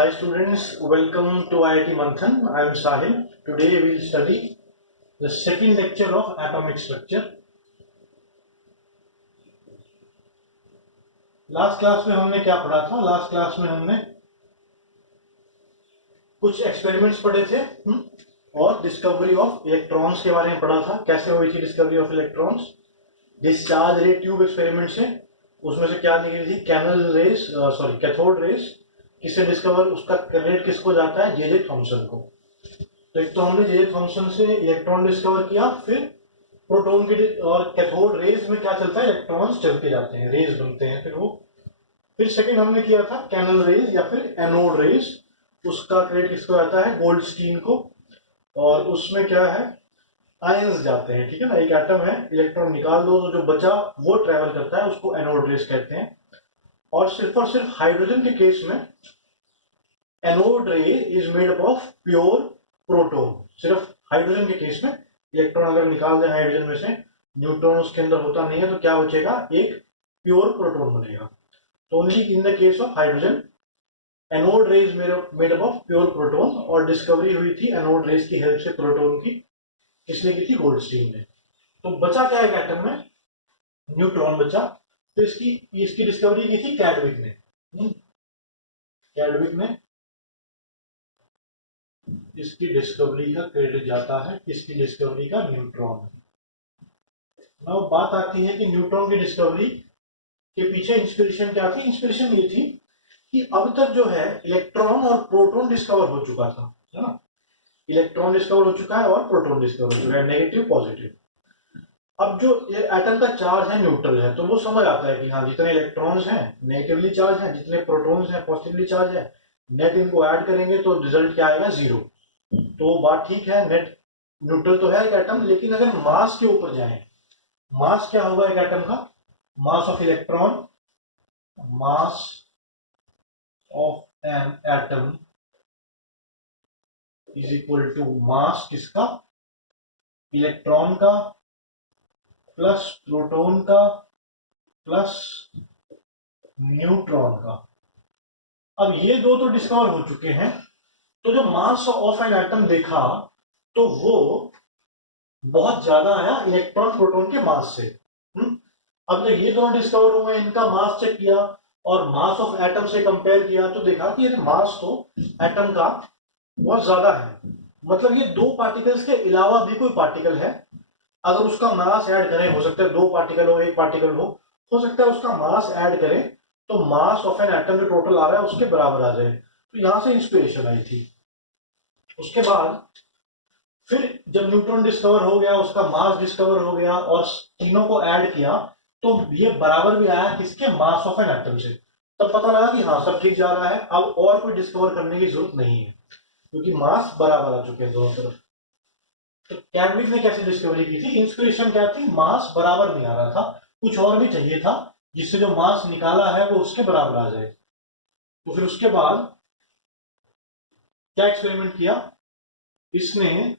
Hi students, welcome to IIT Manthan. I am Sahil. Today we will study the second lecture of atomic structure. Last class में हमने क्या पढ़ा था? Last class में हमने कुछ एक्सपेरिमेंट्स पढ़े थे और डिस्कवरी ऑफ इलेक्ट्रॉन्स के बारे में पढ़ा था. कैसे हुई थी discovery of electrons? Discharge ray tube experiment से. उसमें से क्या निकली थी? Cathode rays. किससे डिस्कवर, उसका क्रेडिट किसको जाता है? जे थॉमसन को. तो एक तो हमने जे थॉमसन से इलेक्ट्रॉन डिस्कवर किया, फिर प्रोटॉन की और कैथोड रेज में क्या चलता है? इलेक्ट्रॉन्स चलते जाते हैं, रेज बनते हैं. फिर सेकंड हमने किया था कैनल रेज या फिर एनोड रेज. उसका क्रेडिट किसको जाता है? गोल्डस्टीन को. और उसमें क्या है? आयंस जाते हैं. ठीक है ना, एक एटम है, इलेक्ट्रॉन निकाल दो तो जो बचा वो ट्रेवल करता है, उसको एनोड रेज कहते हैं. और सिर्फ हाइड्रोजन के केस में एनोड रे is made up of pure proton. सिर्फ हाइड्रोजन के केस में इलेक्ट्रॉन अगर निकाल दे हाइड्रोजन में से, न्यूट्रॉन उसके अंदर होता नहीं है, तो क्या बचेगा? एक प्योर प्रोटॉन बनेगा. तो only in the case of hydrogen anode rays made up of pure proton. और डिस्कवरी हुई थी एनोड रेज की हेल्प से प्रोटॉन की. किसने की थी? गोल्डस्टीन ने. तो बचा क्या है एटम में? न्यूट्रॉन बचा. तो इसकी डिस्कवरी की थी कैडविक ने. कैडविक ने इसकी डिस्कवरी का क्रेडिट जाता है किसकी डिस्कवरी का? न्यूट्रॉन. अब बात आती है कि न्यूट्रॉन की डिस्कवरी के पीछे इंस्पिरेशन क्या थी? इंस्पिरेशन ये थी कि अब तक जो है इलेक्ट्रॉन और प्रोटॉन डिस्कवर हो चुका था, है ना. इलेक्ट्रॉन डिस्कवर हो चुका है और प्रोटॉन डिस्कवर हो चुका है, नेगेटिव पॉजिटिव. अब जो एटम का चार्ज है न्यूट्रल है, तो वो समझ आता है कि हाँ, जितने इलेक्ट्रॉन्स हैं नेगेटिवली चार्ज हैं, जितने प्रोटॉन्स हैं पॉजिटिवली चार्ज है. नेट इनको ऐड करेंगे तो रिजल्ट क्या आएगा? जीरो. तो बात ठीक है, नेट न्यूट्रल तो है एक एटम, लेकिन अगर मास के ऊपर जाए, मास क्या होगा एक एटम का? Mass of electron, mass of an atom is equal to mass किसका? इलेक्ट्रॉन का प्लस प्रोटॉन का प्लस न्यूट्रॉन का. अब ये दो तो डिस्कवर हो चुके हैं, तो जो मास ऑफ एन एटम देखा तो वो बहुत ज्यादा आया इलेक्ट्रॉन प्रोटॉन के मास से. अब जब ये दोनों डिस्कवर हुए, इनका मास चेक किया और मास ऑफ एटम से कंपेयर किया, तो देखा कि ये मास तो एटम का बहुत ज्यादा है. मतलब ये दो पार्टिकल्स के अलावा भी कोई पार्टिकल है, अगर उसका मास ऐड करें, हो सकता है दो पार्टिकल हो, एक पार्टिकल हो सकता है उसका मास ऐड करें तो मास ऑफ एन एटम जो टोटल आ रहा है उसके बराबर आ जाए. तो यहां से इंस्पिरेशन आई थी. उसके बाद फिर जब न्यूट्रॉन डिस्कवर हो गया, उसका मास डिस्कवर हो गया और तीनों को ऐड किया, तो ये बराबर भी आया किसके? मास ऑफ एन एटम से. तब पता लगा कि हाँ, सब ठीक जा रहा है, अब और कोई डिस्कवर करने की जरूरत नहीं है, क्योंकि मास बराबर आ चुके हैं दोनों तरफ. तो कैडविक ने कैसे डिस्कवरी की थी? इंस्पिरेशन क्या थी? मास बराबर नहीं आ रहा था, कुछ और भी चाहिए था जिससे जो मास निकाला है वो उसके बराबर आ जाए. तो फिर उसके बाद क्या एक्सपेरिमेंट किया? इसने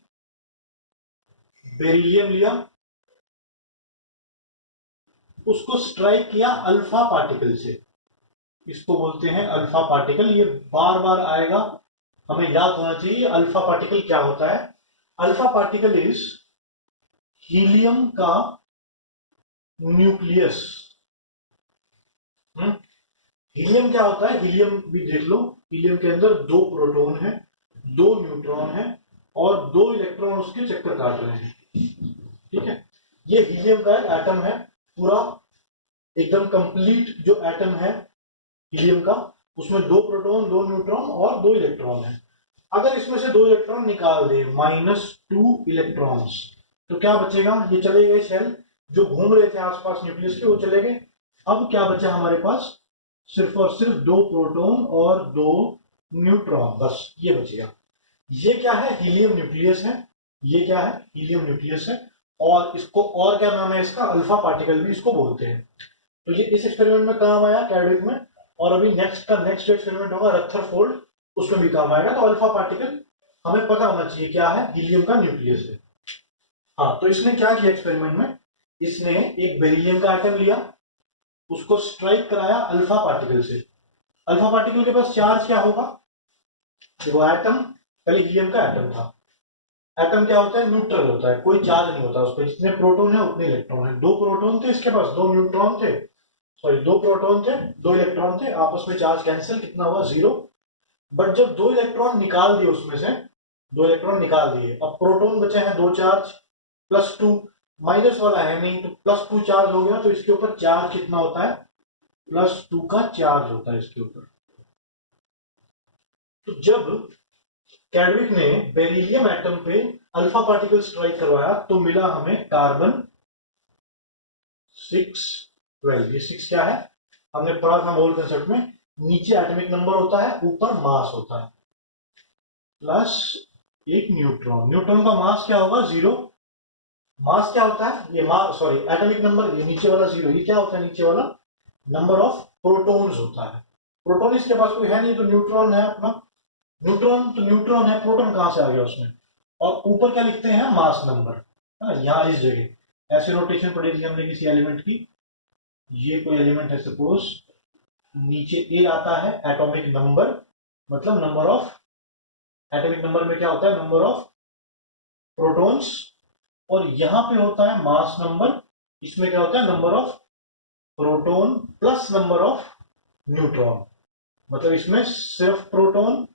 बेरिलियम लिया, उसको स्ट्राइक किया अल्फा पार्टिकल से. इसको बोलते हैं अल्फा पार्टिकल. ये बार बार आएगा, हमें याद होना चाहिए अल्फा पार्टिकल क्या होता है. अल्फा पार्टिकल इज हीलियम का न्यूक्लियस. हीलियम क्या होता है? हीलियम भी देख लो. हीलियम के अंदर दो प्रोटॉन है, दो न्यूट्रॉन है और दो इलेक्ट्रॉन उसके चक्कर काट रहे हैं. ठीक है, ये हीलियम का एटम है पूरा, एकदम कंप्लीट जो एटम है हीलियम का, उसमें दो प्रोटॉन, दो न्यूट्रॉन और दो इलेक्ट्रॉन है. अगर इसमें से दो इलेक्ट्रॉन निकाल दे, -2 इलेक्ट्रॉन्स, तो क्या बचेगा? ये चले गए शेल जो घूम रहे थे आसपास न्यूक्लियस के, वो चले गए. अब क्या बचा हमारे पास? सिर्फ और सिर्फ दो प्रोटॉन और दो न्यूट्रॉन, बस ये बचेगा. ये क्या है? हीलियम न्यूक्लियस है. ये क्या है? हीलियम न्यूक्लियस है. और इसको और क्या नाम है इसका? अल्फा पार्टिकल भी इसको बोलते हैं. तो ये इस एक्सपेरिमेंट में काम आया कैडविक में, और अभी नेक्स्ट एक्सपेरिमेंट होगा रथरफोर्ड, उसमें भी काम आएगा. तो अल्फा पार्टिकल हमें पता होना चाहिए क्या है? हीलियम का न्यूक्लियस है. हाँ, तो इसने क्या किया एक्सपेरिमेंट में? इसने एक बेरिलियम का एटम लिया, उसको स्ट्राइक कराया अल्फा पार्टिकल से. अल्फा पार्टिकल के पास चार्ज क्या होगा? देखो एटम, पहले हीलियम का एटम था। एटम क्या होता है? न्यूट्रल होता है, कोई चार्ज नहीं होता उस पर, जितने प्रोटॉन है उतने इलेक्ट्रॉन है। दो प्रोटॉन थे इसके पास, दो न्यूट्रॉन थे, सॉरी दो प्रोटॉन थे, दो इलेक्ट्रॉन थे, आपस में चार्ज कैंसिल, कितना हुआ? 0। बट जब दो इलेक्ट्रॉन निकाल दिए उसमें से, दो इलेक्ट्रॉन निकाल दिए, अब प्रोटॉन बचे हैं दो चार्ज, +2, माइनस वाला है नहीं तो +2 चार्ज हो गया, तो इसके ऊपर चार्ज कितना होता है? +2 का चार्ज होता है इसके ऊपर। तो जब कैडविक ने बेरिलियम एटम पे अल्फा पार्टिकल स्ट्राइक करवाया तो मिला हमें कार्बन 612। ये 6 क्या है? हमने पढ़ा था मोल कंसेप्ट में, नीचे एटॉमिक नंबर होता है, ऊपर मास होता है, प्लस एक न्यूट्रॉन। न्यूट्रॉन का मास क्या होगा? 0। मास क्या होता है? ये मास, सॉरी एटॉमिक नंबर, ये नीचे वाला 0, ये क्या होता है नीचे वाला? नंबर ऑफ प्रोटॉन्स होता है। प्रोटॉन इसके पास कोई है नहीं तो न्यूट्रॉन है अपना, न्यूट्रॉन तो न्यूट्रॉन है, प्रोटॉन कहां से आ गया उसमें? और ऊपर क्या लिखते हैं? मास नंबर, यहां इस जगह ऐसे नोटेशन पढ़ी थी हमने किसी एलिमेंट की। ये कोई एलिमेंट है सपोज, नीचे ए आता है एटॉमिक नंबर, मतलब नंबर ऑफ, एटॉमिक नंबर में क्या होता है? नंबर ऑफ प्रोटॉन्स, और यहां पे होता है मास नंबर, इसमें क्या होता है? Number of proton plus number of neutron, मतलब इसमें सिर्फ प्रोटॉन,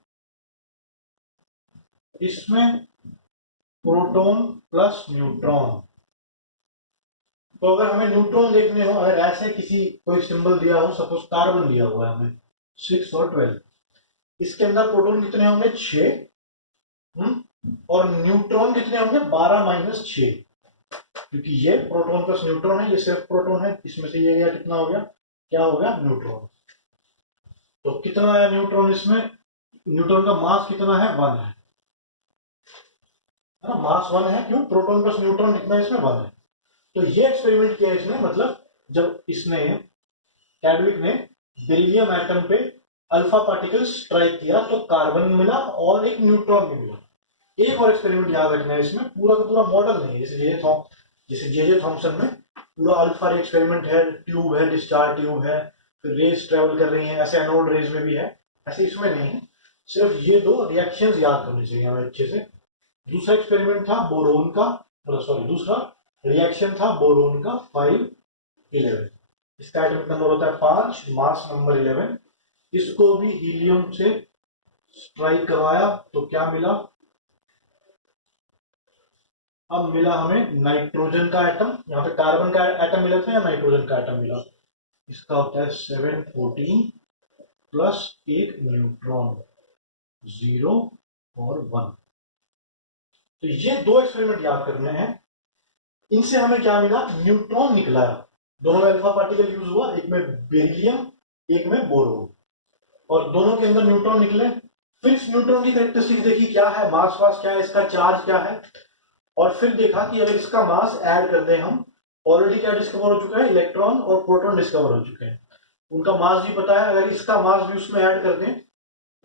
इसमें प्रोटॉन प्लस न्यूट्रॉन। तो अगर हमें न्यूट्रॉन देखने हो, अगर ऐसे किसी कोई सिंबल दिया हो, सपोज कार्बन दिया हुआ है हमें 6 और 12, इसके अंदर प्रोटॉन कितने होंगे? 6, और न्यूट्रॉन कितने होंगे? 12 - 6, क्योंकि ये प्रोटॉन प्लस न्यूट्रॉन है, ये सिर्फ प्रोटॉन है, इसमें से ये गया, कितना हो गया? क्या हो गया? न्यूट्रॉन। तो कितना आया न्यूट्रॉन इसमें? न्यूट्रॉन का मास कितना है? 1 है ना, मास 1 है, क्यों? प्रोटॉन प्लस न्यूट्रॉन कितना है इसमें? 1 है। तो ये एक्सपेरिमेंट किया इसने, मतलब जब इसने, कैडविक ने बेरिलियम एटम पे अल्फा पार्टिकल स्ट्राइक किया तो कार्बन मिला और एक न्यूट्रॉन भी मिला। एक और एक्सपेरिमेंट याद रखना है इसमें, पूरा का पूरा मॉडल नहीं है, जैसे जे थॉमसन में पूरा अल्फा रे एक्सपेरिमेंट है, ट्यूब है, डिस्चार्ज ट्यूब है, फिर रेस ट्रेवल कर रही है, ऐसे एनोड रेस में भी है, ऐसे इसमें नहीं है। सिर्फ ये दो रिएक्शंस याद करने चाहिए हमें अच्छे से। दूसरा एक्सपेरिमेंट था बोरोन का, सॉरी दूसरा रिएक्शन था बोरोन का 511। इसका एटॉमिक नंबर होता है 5, मास नंबर 11। इसको भी हीलियम से स्ट्राइक करवाया तो क्या मिला? अब मिला हमें नाइट्रोजन का एटम, यहाँ पे कार्बन का एटम मिला था या नाइट्रोजन का एटम मिला? इसका होता है 714 प्लस एक न्यूट्रॉन, 0 और 1। तो ये दो एक्सपेरिमेंट याद करने हैं। इनसे हमें क्या मिला? न्यूट्रॉन निकला, दोनों में अल्फा पार्टिकल यूज हुआ, एक में बेरिलियम, एक में बोरोन, और दोनों के अंदर न्यूट्रॉन निकले। फिर इस न्यूट्रॉन की कैरेक्टरिस्टिक देखी, क्या है? मास वास क्या है, इसका चार्ज क्या है, और फिर देखा कि अगर इसका मास ऐड कर दें हम, ऑलरेडी क्या डिस्कवर हो चुका है? इलेक्ट्रॉन और प्रोटॉन डिस्कवर हो चुके हैं, उनका मास भी पता है, अगर इसका मास भी उसमें ऐड कर दें,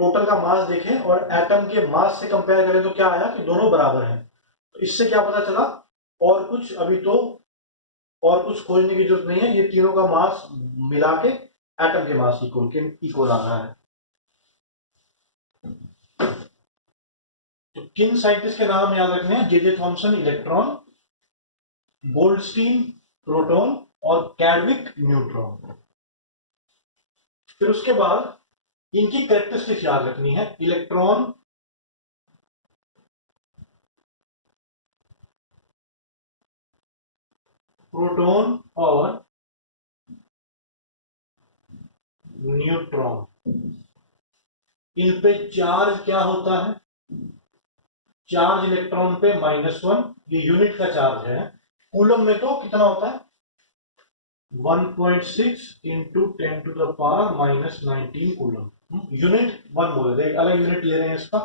टोटल का मास देखें और एटम के मास से कंपेयर करें तो क्या आया कि दोनों बराबर हैं। तो इससे क्या पता चला? और कुछ अभी तो और कुछ खोजने की जरूरत नहीं है, ये तीनों का मास मिला के एटम के मास इक्वल आ रहा है। तो किन साइंटिस्ट के नाम याद रखने हैं? J Thomson electron, Goldstein proton, और कैडविक न्यूट्रॉन। फिर उसके बाद इनकी कैरेक्टरिस्टिक्स याद रखनी है, इलेक्ट्रॉन, प्रोटॉन और न्यूट्रॉन, इन पे चार्ज क्या होता है? चार्ज इलेक्ट्रॉन पे -1, ये यूनिट का चार्ज है, कूलम में तो कितना होता है? 1.6 इंटू 10⁻⁻19 कूलम। यूनिट 1 बोल रहे, अलग यूनिट ले रहे हैं इसका,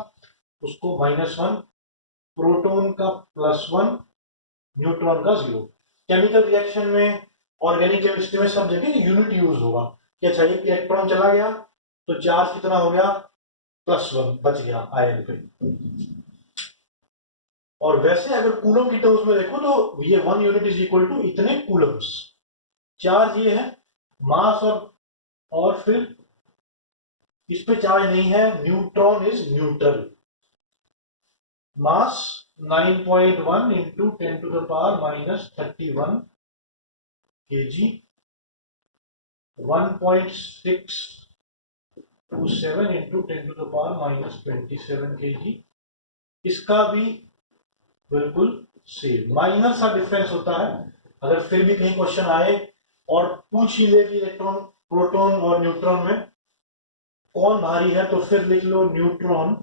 उसको -1, प्रोटॉन का +1, न्यूट्रॉन का 0। केमिकल रिएक्शन में, ऑर्गेनिक केमिस्ट्री में सब जगह यूनिट यूज होगा कि अच्छा एक इलेक्ट्रॉन चला गया तो चार्ज कितना हो गया? +1 बच गया आयन पे। और वैसे अगर कूलम की टर्म्स में देखो तो ये 1 यूनिट इज इक्वल टू इतने कूलम्स। चार्ज ये है, मास और फिर इस पे चार्ज नहीं है, neutron is neutral. Mass 9.1 into 10⁻⁻31 kg, 1.627 into 10⁻⁻27 kg। इसका भी बिल्कुल सेम, माइनर सा डिफरेंस होता है। अगर फिर भी कहीं क्वेश्चन आए और पूछ ही ले कि इलेक्ट्रॉन, प्रोटॉन और न्यूट्रॉन में कौन भारी है, तो फिर लिख लो न्यूट्रॉन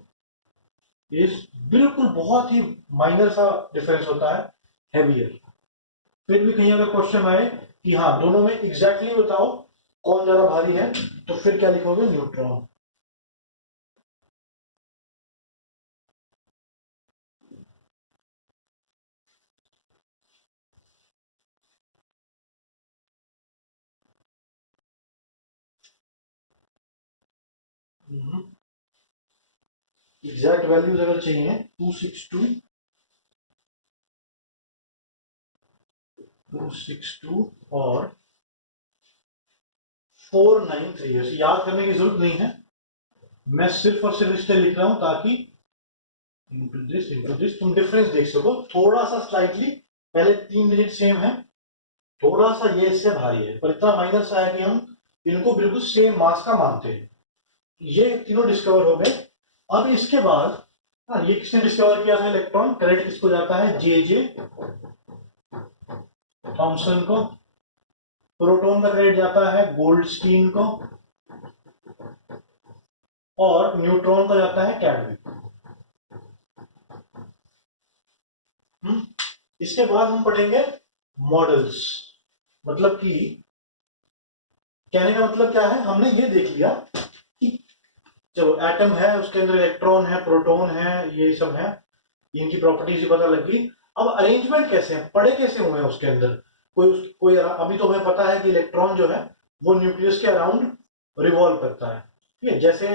इज, बिल्कुल बहुत ही माइनर सा डिफरेंस होता है, हैवियर। फिर भी कहीं अगर क्वेश्चन आए कि हाँ दोनों में एग्जैक्टली बताओ कौन ज्यादा भारी है, तो फिर क्या लिखोगे, न्यूट्रॉन। एग्जैक्ट वैल्यूज अगर चाहिए 262 और 493, याद करने की जरूरत नहीं है, मैं सिर्फ और सिर्फ इसलिए लिख रहा हूं ताकि into this तुम डिफरेंस देख सको। थोड़ा सा स्लाइटली, पहले 3 डिजिट सेम है, थोड़ा सा ये इससे भारी है, पर इतना माइनर सा है कि हम इनको बिल्कुल सेम मास का मानते हैं। ये तीनों डिस्कवर हो गए। अब इसके बाद ये किसने डिस्कवर किया था इलेक्ट्रॉन, करेक्ट किसको जाता है, जे थॉमसन को। प्रोटॉन का क्रेडिट जाता है गोल्डस्टीन को, और न्यूट्रॉन का जाता है कैडमी। इसके बाद हम पढ़ेंगे मॉडल्स। मतलब कि कहने का मतलब क्या है, हमने ये देख लिया कि चलो एटम है, उसके अंदर इलेक्ट्रॉन है, प्रोटॉन है, ये सब है, इनकी प्रॉपर्टीज ही पता लग गई। अब अरेंजमेंट कैसे है, पड़े कैसे हुए हैं उसके अंदर, कोई अभी तो हमें पता है कि इलेक्ट्रॉन जो है वो न्यूक्लियस के अराउंड रिवॉल्व करता है। ठीक है, जैसे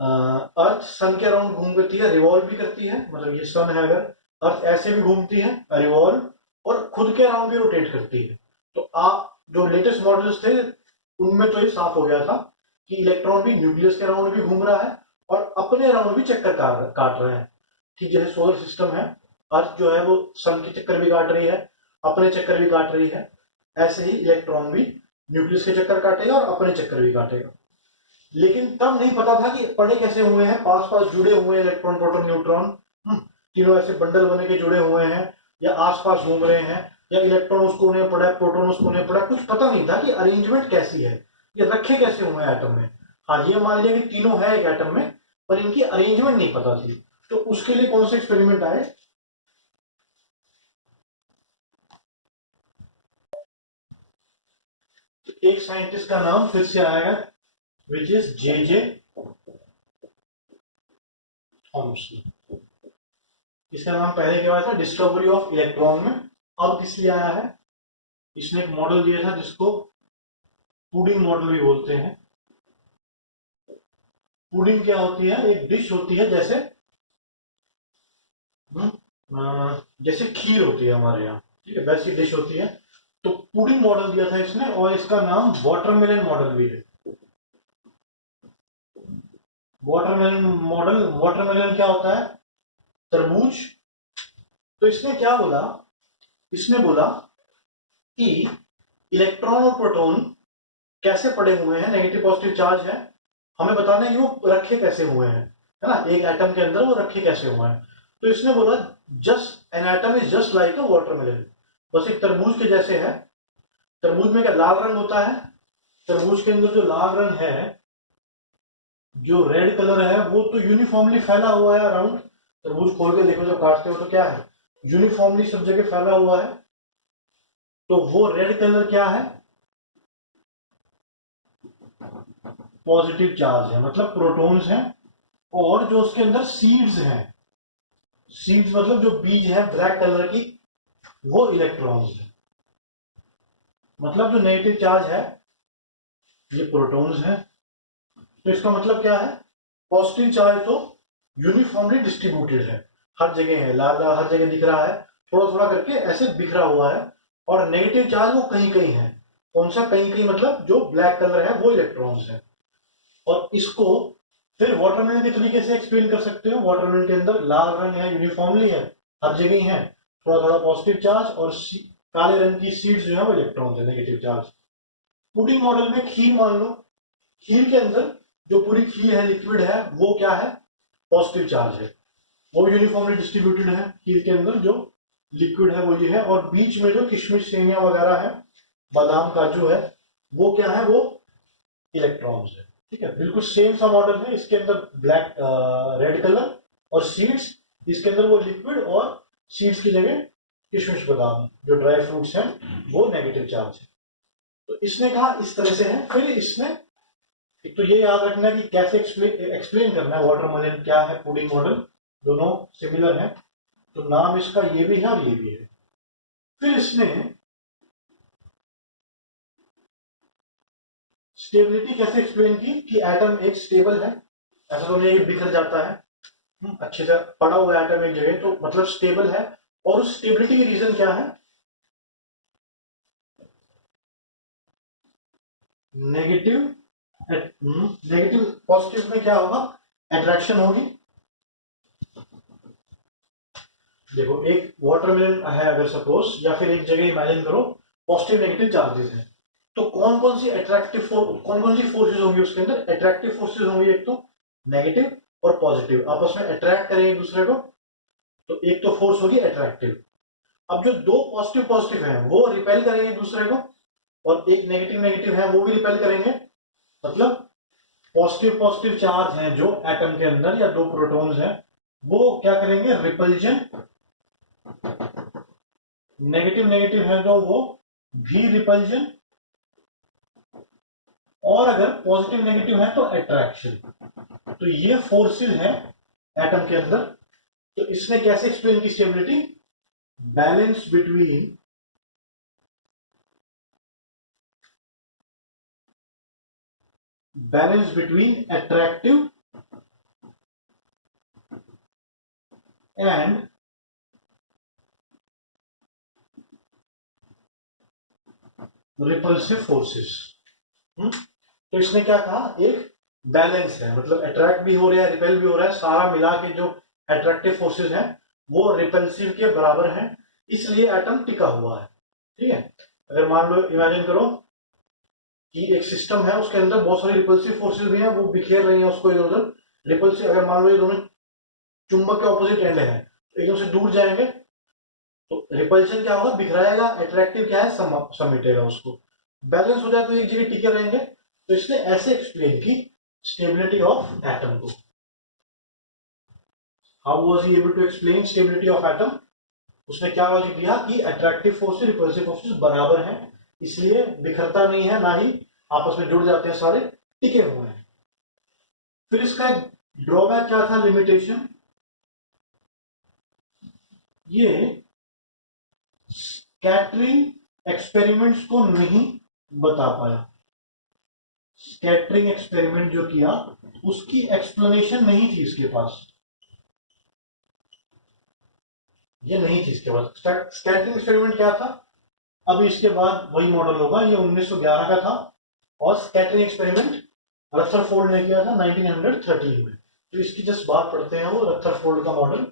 अर्थ सन के अराउंड घूमती है, रिवॉल्व भी करती है, मतलब ये सन है अगर, अर्थ ऐसे भी घूमती है रिवॉल्व, और खुद के अराउंड भी रोटेट करती है। तो आप जो लेटेस्ट मॉडल्स थे उनमें तो ये साफ हो गया था कि इलेक्ट्रॉन भी न्यूक्लियस के अराउंड भी घूम रहा है और अपने अराउंड भी चक्कर काट रहे हैं। ठीक जैसे सोलर सिस्टम है, अर्थ जो है वो सन के चक्कर भी काट रही है, अपने चक्कर भी काट रही है, ऐसे ही इलेक्ट्रॉन भी न्यूक्लियस के चक्कर काटेगा और अपने चक्कर भी काटेगा। लेकिन तब नहीं पता था कि पड़े कैसे हुए हैं, पास पास जुड़े हुए हैं इलेक्ट्रॉन प्रोटॉन न्यूट्रॉन, तीनों ऐसे बंडल बने के जुड़े हुए हैं, या आसपास घूम रहे हैं, या इलेक्ट्रॉन उस कोने पड़ा है, प्रोटॉन उस कोने पड़ा है, कुछ पता नहीं था कि अरेंजमेंट कैसी है, ये रखे कैसे हुए हैं एटम में। हाँ ये मान लिया कि तीनों है एक एटम में, पर इनकी अरेंजमेंट नहीं पता थी। तो उसके लिए कौन से एक्सपेरिमेंट आए, तो एक साइंटिस्ट का नाम फिर से आएगा, विच इज जे थॉमसन। इसका नाम पहले क्या आया था, डिस्कवरी ऑफ इलेक्ट्रॉन में। अब किस लिए आया है, इसने एक मॉडल दिया था जिसको पुडिंग मॉडल भी बोलते हैं। पुडिंग क्या होती है, एक डिश होती है जैसे जैसे खीर होती है हमारे यहाँ, ठीक है, वैसी डिश होती है। तो पुडिंग मॉडल दिया था इसने, और इसका नाम वाटरमेलन मॉडल भी है। वाटरमेलन मॉडल, वाटरमेलन क्या होता है, तरबूज। तो इसने क्या बोला, इसने बोला कि इलेक्ट्रॉन और प्रोटॉन कैसे पड़े हुए हैं, नेगेटिव पॉजिटिव चार्ज है, हमें बताना है कि वो रखे कैसे हुए हैं, है ना, एक एटम के अंदर वो रखे कैसे हुए हैं। तो इसने बोला just an atom is just like a watermelon, बस एक तरबूज के जैसे है। तरबूज में क्या लाल रंग होता है, तरबूज के अंदर जो लाल रंग है, जो रेड कलर है, वो तो यूनिफॉर्मली फैला हुआ है अराउंड। तरबूज खोल के देखो जब काटते हो तो क्या है, यूनिफॉर्मली सब जगह फैला हुआ है। तो वो रेड कलर क्या है, पॉजिटिव चार्ज है, मतलब प्रोटॉन्स हैं। और जो उसके अंदर सीड्स हैं, सीड्स मतलब जो बीज है ब्लैक कलर की, वो इलेक्ट्रॉन्स है। मतलब जो नेगेटिव चार्ज है ये प्रोटॉन्स है। तो इसका मतलब क्या है, पॉजिटिव चार्ज तो यूनिफॉर्मली डिस्ट्रीब्यूटेड है, हर जगह है, लाल लाल हर जगह दिख रहा है, थोड़ा थोड़ा करके ऐसे बिखरा हुआ है। और नेगेटिव चार्ज वो कहीं कहीं है, कौन सा कहीं कहीं, मतलब जो ब्लैक कलर है वो इलेक्ट्रॉन्स है। और इसको फिर वाटरमेलन के तरीके से एक्सप्लेन कर सकते हो। वाटरमेलन के अंदर लाल रंग है, यूनिफॉर्मली है, हर जगह ही है, थोड़ा थोड़ा पॉजिटिव चार्ज, और काले रंग की सीड्स जो है वो इलेक्ट्रॉन्स है, नेगेटिव चार्ज। पुडिंग मॉडल में खीर मान लो, खीर के अंदर जो पूरी खीर है, लिक्विड है, वो क्या है, पॉजिटिव चार्ज है, वो यूनिफॉर्मली डिस्ट्रीब्यूटेड है। खीर के अंदर जो लिक्विड है वो ये है, और बीच में जो किशमिश सेवियां वगैरह है, बादाम काजू है, वो क्या है, वो इलेक्ट्रॉन्स है। ठीक है, बिल्कुल सेम सा मॉडल है। इसके अंदर ब्लैक रेड कलर और सीड्स, इसके अंदर वो लिक्विड और सीड्स की जगह किशमिश बादाम जो ड्राई फ्रूट्स हैं वो नेगेटिव चार्ज है। तो इसने कहा इस तरह से है। फिर इसने एक तो ये याद रखना है कि कैसे एक्सप्लेन करना है वाटरमेलन क्या है, पुडिंग मॉडल, दोनों सिमिलर है, तो नाम इसका ये भी है और ये भी है। फिर इसने स्टेबिलिटी कैसे एक्सप्लेन की कि एटम एक स्टेबल है, ऐसा तो नहीं बिखर जाता है, अच्छे से पड़ा हुआ एटम एक जगह, तो मतलब स्टेबल है। और उस स्टेबिलिटी की रीजन क्या है, नेगेटिव नेगेटिव पॉजिटिव में क्या होगा, अट्रैक्शन होगी। देखो एक वाटरमेलन है अगर सपोज, या फिर एक जगह इमेजिन करो पॉजिटिव नेगेटिव चार्जेस हैं, तो कौन कौन सी अट्रैक्टिव कौन कौन सी फोर्सेज होंगी उसके अंदर, अट्रैक्टिव फोर्सेज होंगी, एक तो नेगेटिव और पॉजिटिव आपस में अट्रैक्ट करेंगे एक दूसरे को, तो एक तो फोर्स होगी अट्रैक्टिव। अब जो दो पॉजिटिव पॉजिटिव हैं वो रिपेल करेंगे एक दूसरे को, और एक नेगेटिव नेगेटिव है वो भी रिपेल करेंगे, मतलब पॉजिटिव पॉजिटिव चार्ज हैं जो एटम के अंदर, या दो प्रोटॉन्स हैं, वो क्या करेंगे, रिपल्जन। नेगेटिव नेगेटिव है जो वो भी रिपल्जन, और अगर पॉजिटिव नेगेटिव है तो अट्रैक्शन। तो ये फोर्सेस हैं एटम के अंदर। तो इसने कैसे एक्सप्लेन की stability, balance between attractive and repulsive forces. तो इसने क्या कहा, एक बैलेंस है, मतलब अट्रैक्ट भी हो रहा है, रिपेल भी हो रहा है, सारा मिला के जो अट्रैक्टिव फोर्सेस हैं वो रिपल्सिव के बराबर हैं, इसलिए एटम टिका हुआ है। ठीक है, अगर मान लो इमेजिन करो कि एक सिस्टम है, उसके अंदर बहुत सारी रिपल्सिव फोर्सेस भी हैं, वो बिखेर रही हैं उसको इधर उधर। रिपल्सिव, अगर मान लो ये दोनों चुंबक के ऑपोजिट एंड है, एकदम से दूर जाएंगे तो रिपल्शन क्या होगा, बिखराएगा, अट्रैक्टिव क्या है, समेटेगा उसको। बैलेंस हो जाए तो एक जगह टिके रहेंगे। तो इसने ऐसे एक्सप्लेन की स्टेबिलिटी ऑफ एटम को। How was he able to explain stability of atom, उसने क्या लॉजिक दिया कि अट्रैक्टिव फोर्सेस रिपल्सिव फोर्सेस बराबर हैं, इसलिए बिखरता नहीं है, ना ही आपस में जुड़ जाते हैं, सारे टिके हुए हैं। फिर इसका ड्रॉबैक क्या था, लिमिटेशन, ये स्कैटरिंग एक्सपेरिमेंट्स को नहीं बता पाया। स्कैटरिंग एक्सपेरिमेंट जो किया उसकी एक्सप्लेनेशन नहीं थी इसके पास, ये नहीं थी इसके पास। स्कैटरिंग एक्सपेरिमेंट क्या था, अब इसके बाद वही मॉडल होगा, ये 1911 का था, और स्कैटरिंग एक्सपेरिमेंट रदरफोर्ड ने किया था 1913 में। तो इसकी जस्ट बात पढ़ते हैं, वो रदरफोर्ड का मॉडल।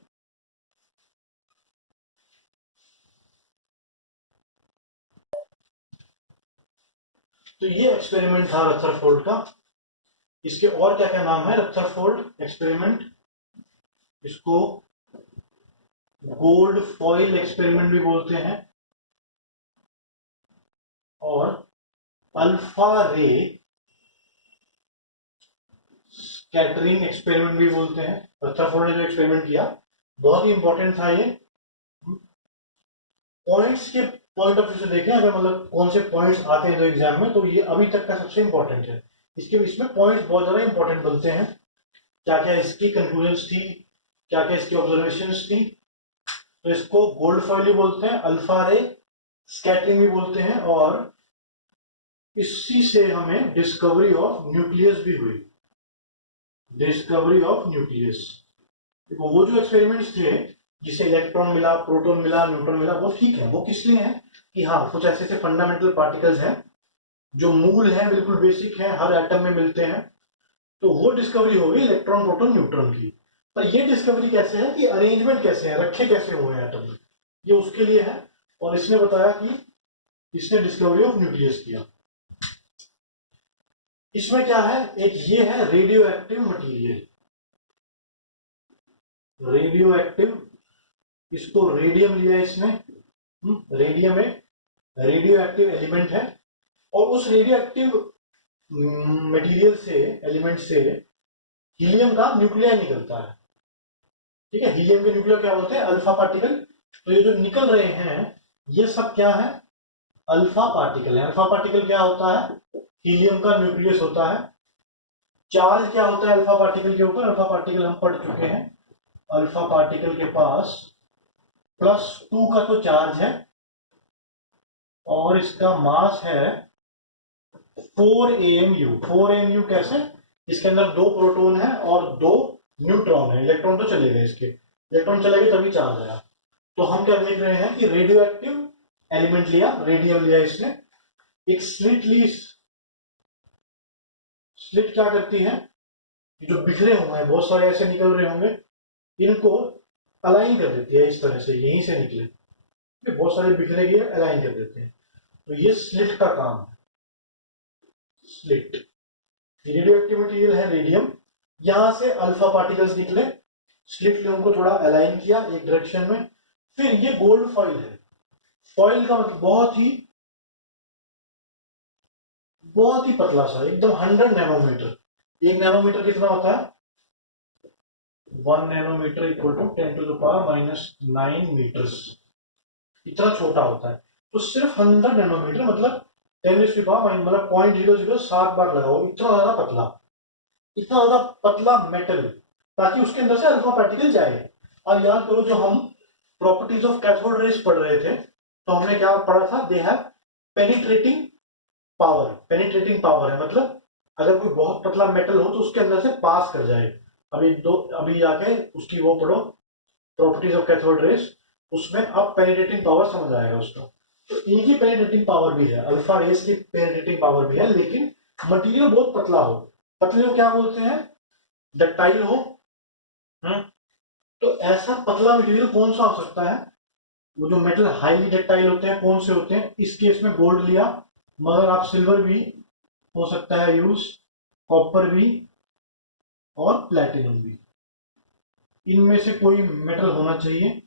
तो ये एक्सपेरिमेंट था रदरफोर्ड का। इसके और क्या क्या नाम है, रदरफोर्ड एक्सपेरिमेंट, इसको गोल्ड फॉइल एक्सपेरिमेंट भी बोलते हैं, और अल्फा रे स्कैटरिंग एक्सपेरिमेंट भी बोलते हैं। रदरफोर्ड ने जो एक्सपेरिमेंट किया बहुत ही इंपॉर्टेंट था ये। पॉइंट्स के पॉइंट ऑफ व्यू से देखें अगर, मतलब कौन से पॉइंट्स आते हैं तो एग्जाम में, तो ये अभी तक का सबसे इंपॉर्टेंट है। इसमें पॉइंट्स बहुत ज्यादा इंपॉर्टेंट बनते हैं, क्या क्या इसकी कंक्लूजन्स थी, क्या क्या इसकी ऑब्जर्वेशंस थी। तो इसको गोल्ड फॉइल भी बोलते हैं, अल्फा रे स्कैटरिंग भी बोलते हैं, और इसी से हमें डिस्कवरी ऑफ न्यूक्लियस भी हुई, डिस्कवरी ऑफ न्यूक्लियस। वो जो एक्सपेरिमेंट्स थे जिसे इलेक्ट्रॉन मिला, प्रोटॉन मिला, न्यूट्रॉन मिला, वो ठीक है, वो किस लिए है कि हाँ कुछ ऐसे ऐसे फंडामेंटल पार्टिकल्स हैं जो मूल हैं, बिल्कुल बेसिक हैं, हर एटम में मिलते हैं, तो वो डिस्कवरी हो गई इलेक्ट्रॉन प्रोटॉन न्यूट्रॉन की। पर ये डिस्कवरी कैसे है कि अरेंजमेंट कैसे है, रखे कैसे हुए हैं एटम, ये उसके लिए है। और इसने बताया कि इसने डिस्कवरी ऑफ न्यूक्लियस किया। इसमें क्या है, एक ये है radio active material, radio active, इसको रेडियम लिया इसने। रेडियम एक रेडियो एक्टिव एलिमेंट है, और उस रेडियो एक्टिव मटेरियल से, एलिमेंट से हीलियम का न्यूक्लियर निकलता है। ठीक है, हीलियम के न्यूक्लियर क्या होते हैं, अल्फा पार्टिकल। तो ये जो निकल रहे हैं ये सब क्या है, अल्फा पार्टिकल है। अल्फा पार्टिकल क्या होता है, हीलियम का न्यूक्लियस होता है। चार्ज क्या होता है अल्फा पार्टिकल के ऊपर, अल्फा पार्टिकल हम पढ़ चुके हैं। अल्फा पार्टिकल के पास +2 का तो चार्ज है, और इसका मास है 4 AMU। 4 AMU कैसे, इसके अंदर 2 प्रोटॉन है और 2 न्यूट्रॉन है। इलेक्ट्रॉन तो चले गए, इसके इलेक्ट्रॉन चले गए तभी चार्ज आया। तो हम क्या देख रहे हैं कि रेडियो एक्टिव एलिमेंट लिया, रेडियम लिया इसने, एक स्लिट ली। स्लिट क्या करती है, जो बिखरे हुए हैं बहुत सारे ऐसे निकल रहे होंगे, इनको अलाइन कर देती है इस तरह से, यहीं से निकले बहुत सारे बिखरे गए, अलाइन कर देते हैं। तो ये स्लिट का काम है। स्लिट रेडियो एक्टिव मटेरियल है रेडियम, यहां से अल्फा पार्टिकल्स निकले, स्लिट ने उनको थोड़ा अलाइन किया एक डायरेक्शन में। फिर ये गोल्ड फॉइल है। फॉइल का मतलब बहुत ही पतला सा, एकदम 100 नैनोमीटर। 1 नैनोमीटर कितना होता है, 1 नैनोमीटर इक्वल टू 10⁻⁹ मीटर्स, इतना छोटा होता है। तो सिर्फ 100 नैनोमीटर मतलब 10⁻, मतलब 0.007 बार लगाओ, इतना ज्यादा पतला, इतना ज्यादा पतला मेटल, ताकि उसके अंदर से अल्फा पार्टिकल जाए। अब याद करो, जो हम प्रॉपर्टीज ऑफ कैथोड रेज पढ़ रहे थे, तो हमने क्या पढ़ा था, they have penetrating power. Penetrating power है मतलब अगर कोई बहुत पतला मेटल हो तो उसके अंदर से पास कर जाए। अभी जाके उसकी वो पढ़ो, प्रॉपर्टीज ऑफ कैथोड रेज, उसमें अब पेनिट्रेटिंग पावर समझ आएगा उसका। तो इनकी पेनिट्रेटिंग पावर भी है, अल्फा रेज की पेनिट्रेटिंग पावर भी है, लेकिन मटेरियल बहुत पतला हो। पतले को क्या बोलते हैं, डक्टाइल हो। तो ऐसा पतला मटेरियल कौन सा हो सकता है, वो जो मेटल हाईली डक्टाइल होते हैं कौन से होते हैं, इस केस में गोल्ड लिया, मगर आप सिल्वर भी हो सकता है यूज, कॉपर भी और प्लैटिनम भी, इनमें से कोई मेटल होना चाहिए।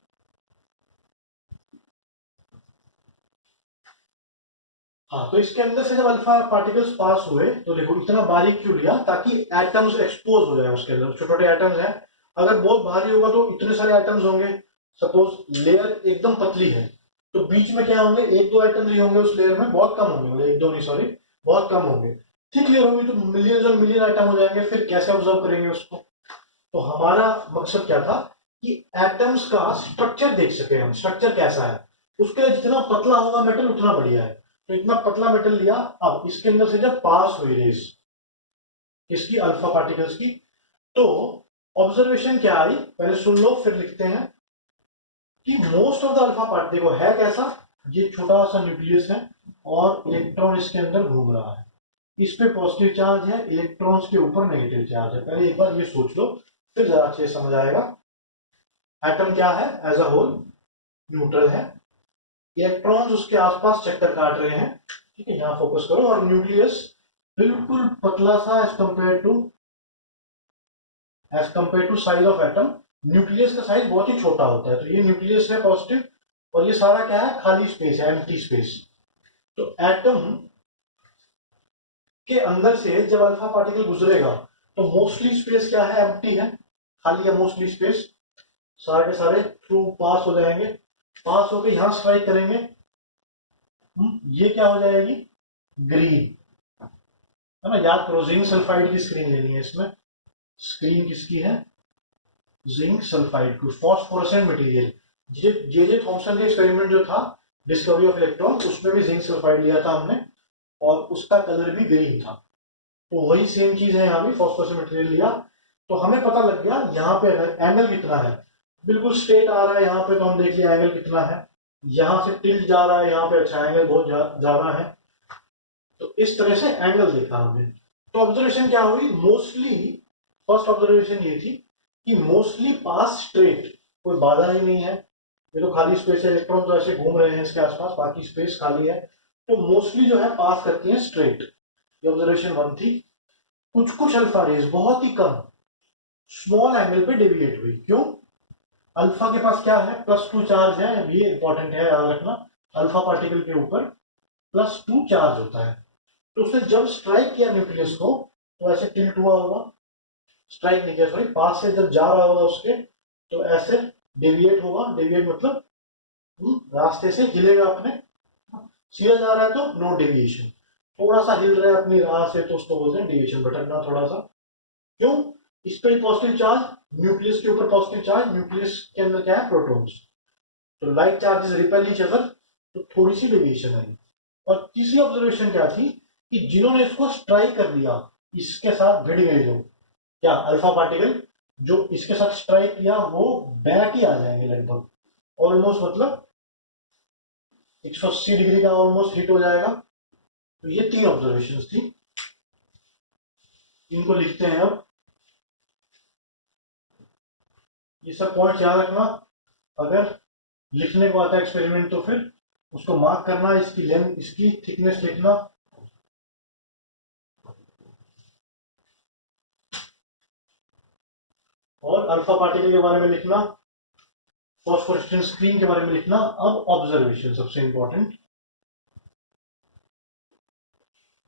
हाँ, तो इसके अंदर से जब अल्फा पार्टिकल्स पास हुए तो देखो इतना बारीक क्यों लिया, ताकि एटम्स एक्सपोज हो जाए उसके अंदर, छोटे छोटे एटम्स हैं। अगर बहुत भारी होगा तो इतने सारे एटम्स होंगे, सपोज लेयर एकदम पतली है तो बीच में क्या होंगे, 1-2 एटम्स ही होंगे उस लेयर में, बहुत कम होंगे, मतलब 1-2 नहीं, सॉरी, बहुत कम होंगे। थिक लेयर होगी तो मिलियंस और मिलियन एटम हो जाएंगे, फिर कैसे ऑब्जर्व करेंगे उसको। तो हमारा मकसद क्या था कि एटम्स का स्ट्रक्चर देख सके हम, स्ट्रक्चर कैसा है। उसके लिए जितना पतला होगा मेटल उतना बढ़िया है। तो इतना पतला मेटल लिया। अब इसके अंदर से जब पास हुई रेस इसकी, अल्फा पार्टिकल्स की, तो ऑब्जर्वेशन क्या आई पहले सुन लो फिर लिखते हैं कि most of the alpha part, देखो है कैसा, ये छोटा सा न्यूक्लियस है और इलेक्ट्रॉन इसके अंदर घूम रहा है, इस पे पॉजिटिव चार्ज है, इलेक्ट्रॉन्स के ऊपर नेगेटिव चार्ज है। पहले एक बार ये सोच लो फिर जरा अच्छे से समझ आएगा। एटम क्या है, एज अ होल न्यूट्रल है, इलेक्ट्रॉन्स उसके आसपास चक्कर काट रहे हैं, ठीक है, यहां फोकस करो। और न्यूक्लियस बिल्कुल पतला सा as compare to size of atom, nucleus का साइज बहुत ही छोटा होता है। तो ये न्यूक्लियस है पॉजिटिव, और ये सारा क्या है, खाली स्पेस है, एम्प्टी स्पेस। तो एटम के अंदर से जब अल्फा पार्टिकल गुजरेगा तो मोस्टली स्पेस क्या है, एम्प्टी है, खाली है मोस्टली स्पेस, सारे के सारे थ्रू पास हो जाएंगे, पास होकर यहां स्ट्राइक करेंगे, ये क्या हो जाएगी, ग्रीन, है ना। याद करो जिंक सल्फाइड की स्क्रीन लेनी है इसमें, स्क्रीन किसकी है, जिंक सल्फाइड की, फॉस्फोरेसेंट मटेरियल। जे जे थॉमसन का एक्सपेरिमेंट जो था डिस्कवरी ऑफ इलेक्ट्रॉन, उसमें भी जिंक सल्फाइड लिया था हमने और उसका कलर भी ग्रीन था। तो वही सेम चीज है यहाँ भी, फॉस्फोरेसेंट मटेरियल लिया तो हमें पता लग गया यहाँ पे एंगल कितना है, बिल्कुल स्ट्रेट आ रहा है यहाँ पे, तो हम देख लिया एंगल कितना है, यहां से टिल्ट जा रहा है यहाँ पे, अच्छा एंगल बहुत ज्यादा है। तो इस तरह से एंगल देखा हमने। तो ऑब्जर्वेशन क्या हुई, मोस्टली फर्स्ट ऑब्जर्वेशन ये थी कि मोस्टली पास स्ट्रेट, कोई बाधा ही नहीं है, ये तो खाली स्पेस है, इलेक्ट्रॉन तो ऐसे घूम रहे हैं इसके आसपास, बाकी स्पेस खाली है, तो मोस्टली जो है पास करती है स्ट्रेट। ये ऑब्जर्वेशन 1 थी। कुछ कुछ अल्फा रेज बहुत ही कम स्मॉल एंगल पे डेविएट हुई। क्यों? अल्फा के पास क्या है, +2 चार्ज है, ये इंपॉर्टेंट है याद रखना, अल्फा पार्टिकल के ऊपर +2 चार्ज होता है। तो उसने जब स्ट्राइक किया न्यूक्लियस को तो ऐसे टिल्ट हुआ होगा, स्ट्राइक नहीं किया सॉरी, पास से जब जा रहा होगा उसके तो ऐसे डेविएट होगा, डेविएट मतलब रास्ते से हिलेगा अपने, सीधा जा रहा है तो नो डेविएशन, थोड़ा सा हिल रहा है अपनी राह से तो उसको बोलते हैं डेविएशन, भटकना थोड़ा सा। क्यों? इस पे पॉजिटिव चार्ज, न्यूक्लियस के ऊपर पॉजिटिव चार्ज, न्यूक्लियस के अंदर क्या है, प्रोटॉन्स, तो like charges repel each other, तो थोड़ी सी डेविएशन आई। और तीसरी ऑब्जर्वेशन क्या थी कि जिन्होंने इसको स्ट्राइक कर दिया, इसके साथ भिड़ गए जो क्या अल्फा पार्टिकल, जो इसके साथ स्ट्राइक किया वो बैक ही आ जाएंगे लगभग, ऑलमोस्ट मतलब 180 डिग्री का ऑलमोस्ट हिट हो जाएगा। तो ये 3 ऑब्जर्वेशन थी, इनको लिखते हैं अब। ये सब पॉइंट याद रखना, अगर लिखने को आता है एक्सपेरिमेंट तो फिर उसको मार्क करना, इसकी लेंथ, इसकी थिकनेस लिखना। और अल्फा पार्टिकल के बारे में लिखना, फॉस्फोरेस्केंट स्क्रीन के बारे में लिखना। अब ऑब्जर्वेशन सबसे इंपॉर्टेंट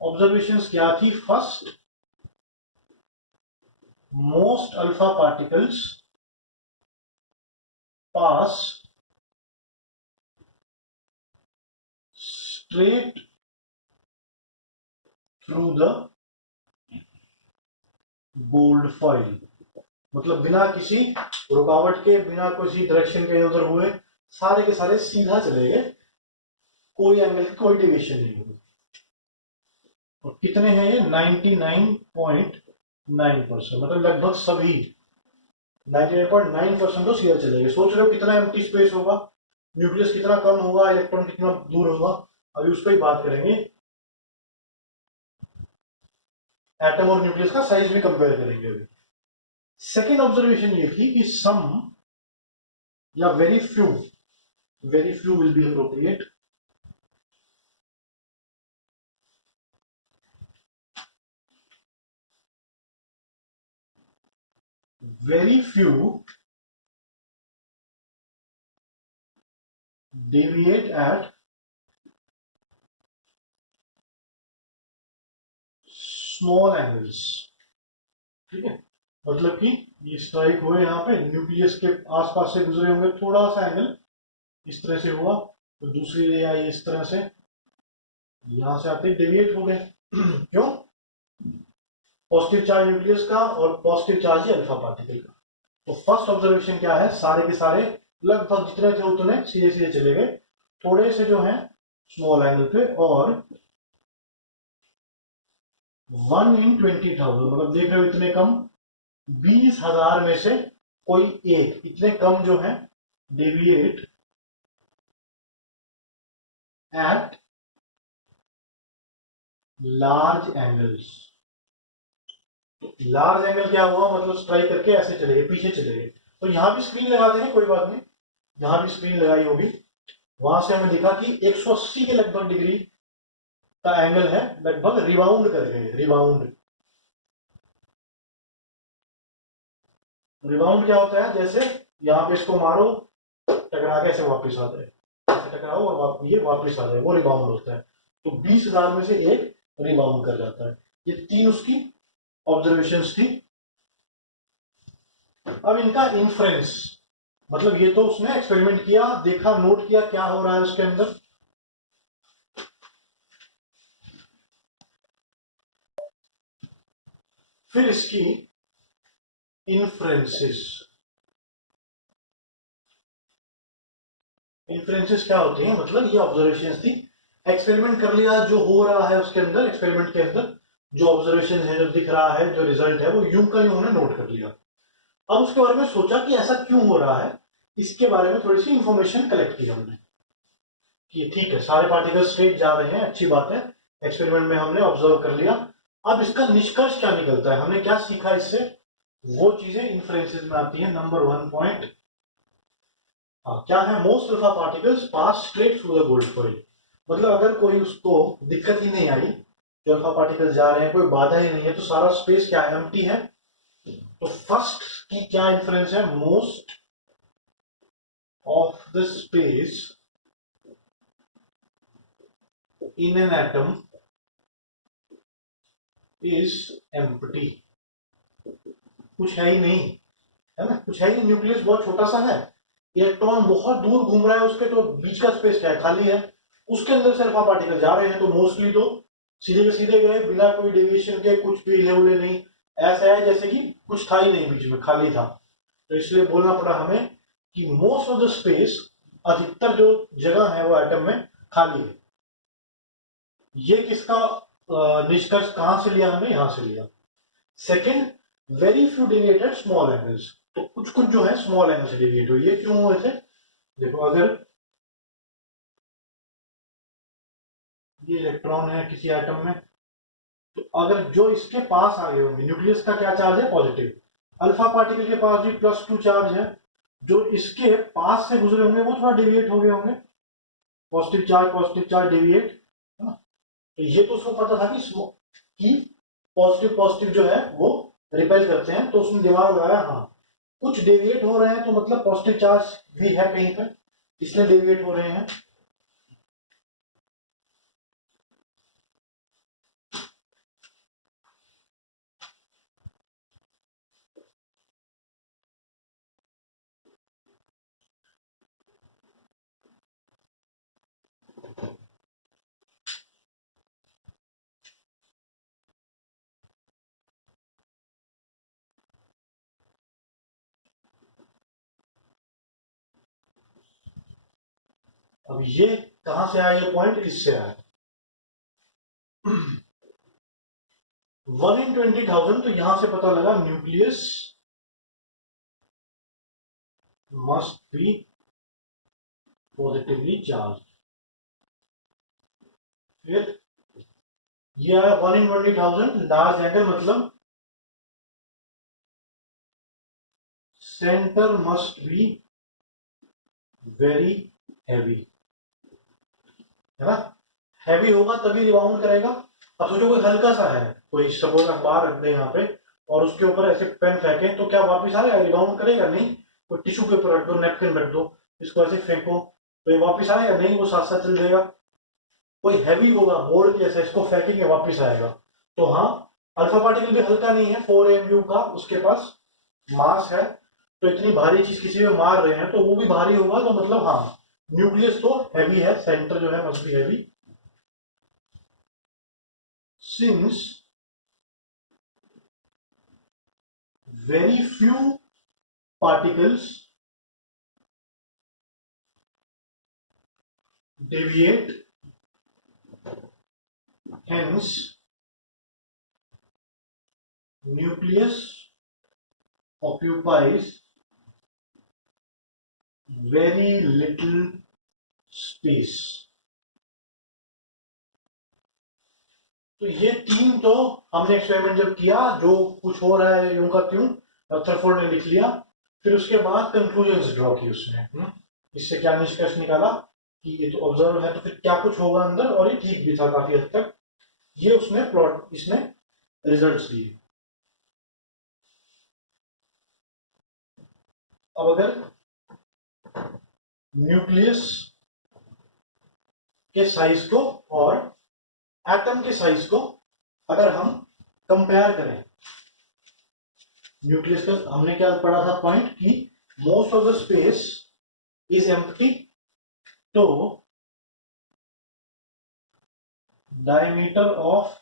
ऑब्जर्वेशंस क्या थी। First, most alpha particles pass straight through the gold foil, मतलब बिना किसी रुकावट के, बिना किसी डायरेक्शन के उधर हुए, सारे के सारे सीधा चले गए, कोई एंगल की कोई डेविएशन नहीं हुई। और कितने हैं ये, 99.9%, मतलब लगभग सभी 99.9% तो सीधा चले गए। सोच रहे हो कितना एम्प्टी स्पेस होगा, न्यूक्लियस कितना कम होगा, इलेक्ट्रॉन कितना दूर होगा, अभी उस पर ही बात करेंगे। एटम और न्यूक्लियस का साइज भी कंपेयर करेंगे अभी। सेकेंड ऑब्जर्वेशन ये थी कि सम या very few will be appropriate, very few deviate at small angles। ठीक है, मतलब कि ये स्ट्राइक हुए यहाँ पे, न्यूक्लियस के आसपास से गुजरे होंगे, थोड़ा सा एंगल इस तरह से हुआ, तो दूसरी रे आई इस तरह से, यहां से आते डेविएट हो गए। क्यों? पॉजिटिव चार्ज न्यूक्लियस का और पॉजिटिव चार्ज है अल्फा पार्टिकल का। तो फर्स्ट ऑब्जर्वेशन क्या है, सारे के सारे लगभग जितने थे उतने सीधे सीधे चले गए, थोड़े से जो है स्मॉल एंगल पे, और 1 in 20,000, मतलब देख रहे हो इतने कम, 20,000 में से कोई एक, इतने कम जो है deviate at large angles. Large angle क्या हुआ, मतलब स्ट्राइक करके ऐसे चले गए, पीछे चले गए। तो यहां भी स्क्रीन लगा देंगे, कोई बात नहीं, यहां भी स्क्रीन लगाई होगी। वहां से हमें दिखा कि 180 के लगभग डिग्री का एंगल है, लगभग रिबाउंड कर गए। रिबाउंड क्या होता है, जैसे यहां पे इसको मारो, टकरा के ऐसे वापस आता है, ऐसे टकराओ और ये वापस आ जाए, वो रिबाउंड होता है। तो 20,000 में से एक रिबाउंड कर जाता है। ये 3 उसकी ऑब्जर्वेशंस थी। अब इनका इन्फ्रेंस, मतलब ये तो उसने एक्सपेरिमेंट किया, देखा, नोट किया क्या हो रहा है उसके अंदर। फिर इसकी इन्फ्रेंसेस क्या होती हैं, मतलब ये ऑब्जर्वेशंस थी, एक्सपेरिमेंट कर लिया, जो हो रहा है उसके अंदर, एक्सपेरिमेंट के अंदर जो ऑब्जर्वेशन है, जो दिख रहा है, जो रिजल्ट है, वो यूं का यूं उन्होंने नोट कर लिया। अब उसके बारे में सोचा कि ऐसा क्यों हो रहा है, इसके बारे में थोड़ी सी इंफॉर्मेशन कलेक्ट की हमने कि ठीक है, सारे पार्टिकल्स स्ट्रेट जा रहे हैं, अच्छी बात है, एक्सपेरिमेंट में हमने ऑब्जर्व कर लिया। अब इसका निष्कर्ष क्या निकलता है, हमने क्या सीखा इससे, वो चीजें इन्फ्रेंसेस में आती है। नंबर 1 पॉइंट क्या है, most alpha particles pass straight through the gold foil. मतलब अगर कोई उसको दिक्कत ही नहीं आई, जो अल्फा पार्टिकल्स जा रहे हैं, कोई बाधा ही नहीं है, तो सारा स्पेस क्या है, एम्प्टी है। तो फर्स्ट की क्या इन्फ्रेंस है, most of the space in an atom is empty. कुछ है ही नहीं, है ना, कुछ है ही नहीं, न्यूक्लियस बहुत छोटा सा है, इलेक्ट्रॉन बहुत दूर घूम रहा है उसके, तो बीच का स्पेस क्या है, खाली है, उसके अंदर से अल्फा पार्टिकल जा रहे हैं, तो मोस्टली तो सीधे के सीधे गए बिना कोई डेविएशन के, कुछ भी हिले उले नहीं, ऐसा है जैसे कि कुछ था ही नहीं, बीच में खाली था। तो इसलिए बोलना पड़ा हमें कि मोस्ट ऑफ द स्पेस, अधिकतर जो जगह है वो एटम में खाली है। ये किसका निष्कर्ष कहां से लिया, हमने यहां से लिया। Second, very few deviated small angles, तो कुछ कुछ जो है स्मॉल एंगल से डेविएट हुई। ये क्यों हुए थे, देखो अगर ये इलेक्ट्रॉन है किसी एटम में, तो अगर जो इसके पास आ गए होंगे, न्यूक्लियस का क्या चार्ज है, पॉजिटिव, अल्फा पार्टिकल के पास भी +2 चार्ज है, जो इसके पास से गुजरे होंगे वो थोड़ा डेविएट हो गए होंगे, पॉजिटिव चार्ज डेविएट, है ना। तो ये तो उसको पता था कि पॉजिटिव पॉजिटिव जो है वो रिपेल करते हैं, तो उसने दिमाग लगाया हाँ कुछ डेविएट हो रहे हैं, तो मतलब पॉजिटिव चार्ज भी है कहीं पर, इसलिए डेविएट हो रहे हैं। अब ये कहां से आया, ये पॉइंट इससे आया। 1 in 20,000, तो यहां से पता लगा nucleus must be positively charge. फिर ये आया 1 in 20,000, लार्ज एंगल, मतलब centre must be very heavy, है ना, हैवी होगा तभी रिबाउंड करेगा। अब सोचो कोई हल्का सा है, कोई सपोज अखबार रख दे यहाँ पे और उसके ऊपर ऐसे पेन फेंके, तो क्या वापस आएगा, रिबाउंड करेगा, नहीं। कोई टिश्यू पेपर रख दो, नेपकिन रख दो, इसको ऐसे फेंको, तो ये वापस आएगा, नहीं, वो साथ साथ चल जाएगा। कोई हैवी होगा बोर्ड जैसा, इसको फेंकेंगे वापस आएगा। तो हाँ, अल्फा पार्टिकल भी हल्का नहीं है, 4 mu का उसके पास मास है, तो इतनी भारी चीज किसी में मार रहे हैं तो वो भी भारी होगा, तो मतलब हाँ न्यूक्लियस तो हैवी है, सेंटर जो है must be heavy. Since very few particles deviate, hence nucleus occupies very little space। तो ये तीन तो हमने एक्सपेरिमेंट जब किया, जो कुछ हो रहा है यूं का त्यों, रदरफोर्ड ने लिख लिया, फिर उसके बाद कंक्लूजन्स ड्रॉ की उसने। इससे क्या निष्कर्ष निकाला कि ये तो ऑब्जर्व है, तो फिर क्या कुछ होगा अंदर, और ये ठीक भी था काफी हद तक, ये उसने प्लॉट, इसने रिजल्ट्स दिए। अब अगर न्यूक्लियस के साइज को और एटम के साइज को अगर हम कंपेयर करें, न्यूक्लियस का हमने क्या पढ़ा था पॉइंट कि most of the space is empty, तो diameter of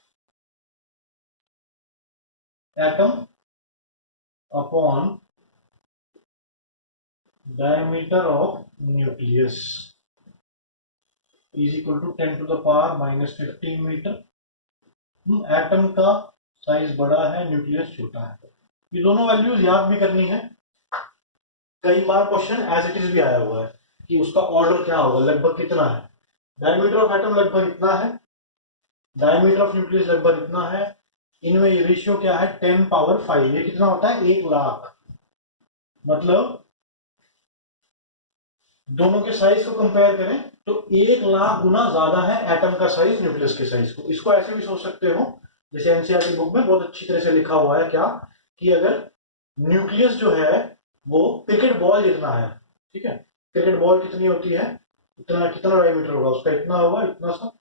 atom upon diameter of nucleus is equal to 10⁻⁻15 metre. Atom का साइज बड़ा है, न्यूक्लियस छोटा है, ये दोनों वैल्यूज याद भी करनी है। कई बार क्वेश्चन एज इट इज भी आया हुआ है कि उसका ऑर्डर क्या होगा, लगभग कितना है, डायमीटर ऑफ एटम लगभग इतना है, डायमीटर ऑफ न्यूक्लियस लगभग इतना है, इनमें ये रेशियो क्या है 10⁵, ये कितना होता है 1,00,000। मतलब दोनों के साइज को कंपेयर करें तो 1,00,000 गुना ज्यादा है एटम का साइज न्यूक्लियस के साइज को। इसको ऐसे भी सोच सकते हो, जैसे एनसीईआरटी बुक में बहुत अच्छी तरह से लिखा हुआ है क्या, कि अगर न्यूक्लियस जो है वो क्रिकेट बॉल जितना है, ठीक है, क्रिकेट बॉल कितनी होती है, इतना कितना डायमीटर होगा उसका, इतना होगा, इतना सा।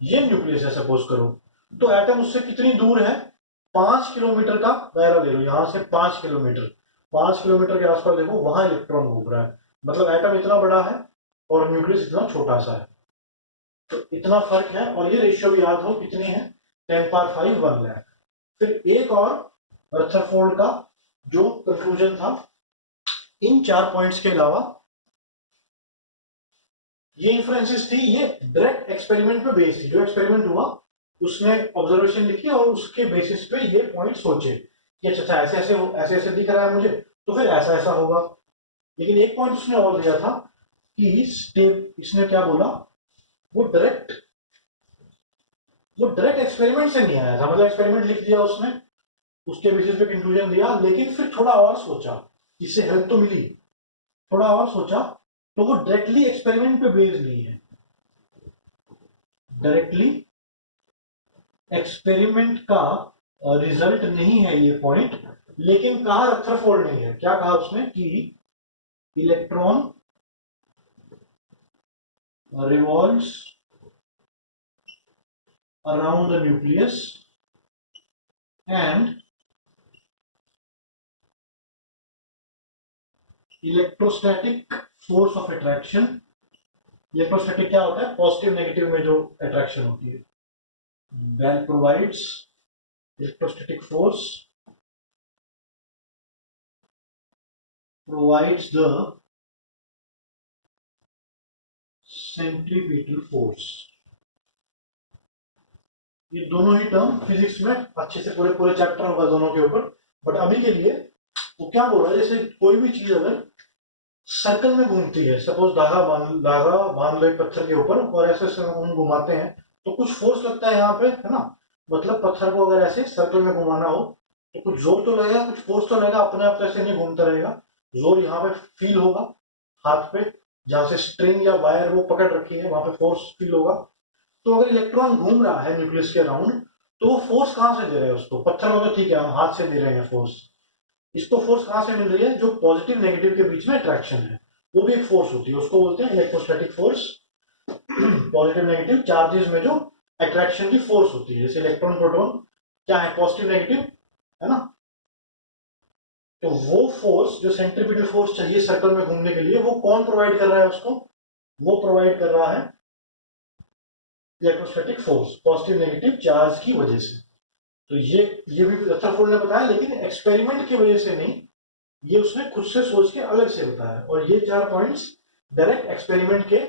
ये न्यूक्लियस है सपोज करो, तो एटम उससे कितनी दूर है, 5 किलोमीटर का दायरा ले लो, यहां से 5 किलोमीटर, 5 किलोमीटर के आसपास देखो वहां इलेक्ट्रॉन घूम रहा है। मतलब एटम इतना बड़ा है और न्यूक्लियस इतना छोटा सा है, तो इतना फर्क है। और ये रेशियो भी याद हो कितनी है, 10⁵ 1,00,000। फिर एक और रदरफोर्ड का जो कंक्लूजन था, इन 4 पॉइंट्स के अलावा ये इंफ्रेंसेस थी, ये डायरेक्ट एक्सपेरिमेंट पे बेस्ड थी। जो एक्सपेरिमेंट हुआ उसने ऑब्जर्वेशन लिखी और उसके बेसिस पे ये पॉइंट सोचे कि अच्छा ऐसे ऐसे ऐसे दिख रहा है मुझे, तो फिर ऐसा ऐसा होगा। लेकिन एक पॉइंट उसने और दिया था कि स्टेप, इसने क्या बोला, वो डायरेक्ट एक्सपेरिमेंट से नहीं आया था। मतलब एक्सपेरिमेंट लिख दिया उसने, उसके बेसिस पे कंक्लूजन दिया, लेकिन फिर थोड़ा और सोचा, इससे हेल्प तो मिली, थोड़ा और सोचा, तो वो डायरेक्टली एक्सपेरिमेंट पे बेस्ड नहीं है, डायरेक्टली एक्सपेरिमेंट का रिजल्ट नहीं है ये पॉइंट। लेकिन कहा रदरफोर्ड नहीं है, क्या कहा उसने कि electron revolves around the nucleus and electrostatic force of attraction, electrostatic क्या होता है, पॉजिटिव नेगेटिव में जो अट्रैक्शन होती है, that provides electrostatic force provides the centripetal force। ये दोनों ही टर्म फिजिक्स में अच्छे से पूरे पूरे चैप्टर होगा दोनों के ऊपर, बट अभी के लिए वो क्या बोल रहा है, जैसे कोई भी चीज अगर सर्कल में घूमती है, सपोज धागा बांध लो एक पत्थर के ऊपर और ऐसे हम घुमाते हैं, तो कुछ फोर्स लगता है यहाँ पे, है ना। मतलब पत्थर को अगर ऐसे सर्कल में घुमाना हो तो कुछ जोर तो लगेगा, कुछ फोर्स तो लगेगा, अपने आप ऐसे नहीं घूमता रहेगा, जोर यहाँ पे फील होगा हाथ पे, जहां से स्ट्रिंग या वायर वो पकड़ रखी है वहां पे फोर्स फील होगा। तो अगर इलेक्ट्रॉन घूम रहा है न्यूक्लियस के अराउंड, तो वो फोर्स कहां से दे रहे हैं उसको, पत्थर में तो ठीक है हम हाथ से दे रहे हैं फोर्स, इसको फोर्स कहां से मिल रही है, जो पॉजिटिव नेगेटिव के बीच में अट्रैक्शन है वो भी एक फोर्स होती है, उसको बोलते हैं electrostatic force. Positive negative charges में जो अट्रैक्शन की फोर्स होती है, जैसे इलेक्ट्रॉन प्रोटॉन क्या है, पॉजिटिव नेगेटिव, है ना। तो वो फोर्स जो सेंट्रीपिटल फोर्स चाहिए सर्कल में घूमने के लिए, वो कौन प्रोवाइड कर रहा है उसको, वो प्रोवाइड कर रहा है electrostatic force, positive negative charge की वजह से। तो ये भी रदरफोर्ड ने बताया, लेकिन एक्सपेरिमेंट की वजह से नहीं, ये उसने खुद से सोच के अलग से बताया। और ये 4 पॉइंट्स डायरेक्ट एक्सपेरिमेंट के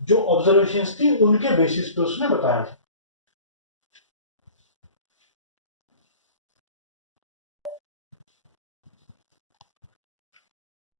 जो ऑब्जर्वेशंस थी उनके बेसिस पे उसने बताया था।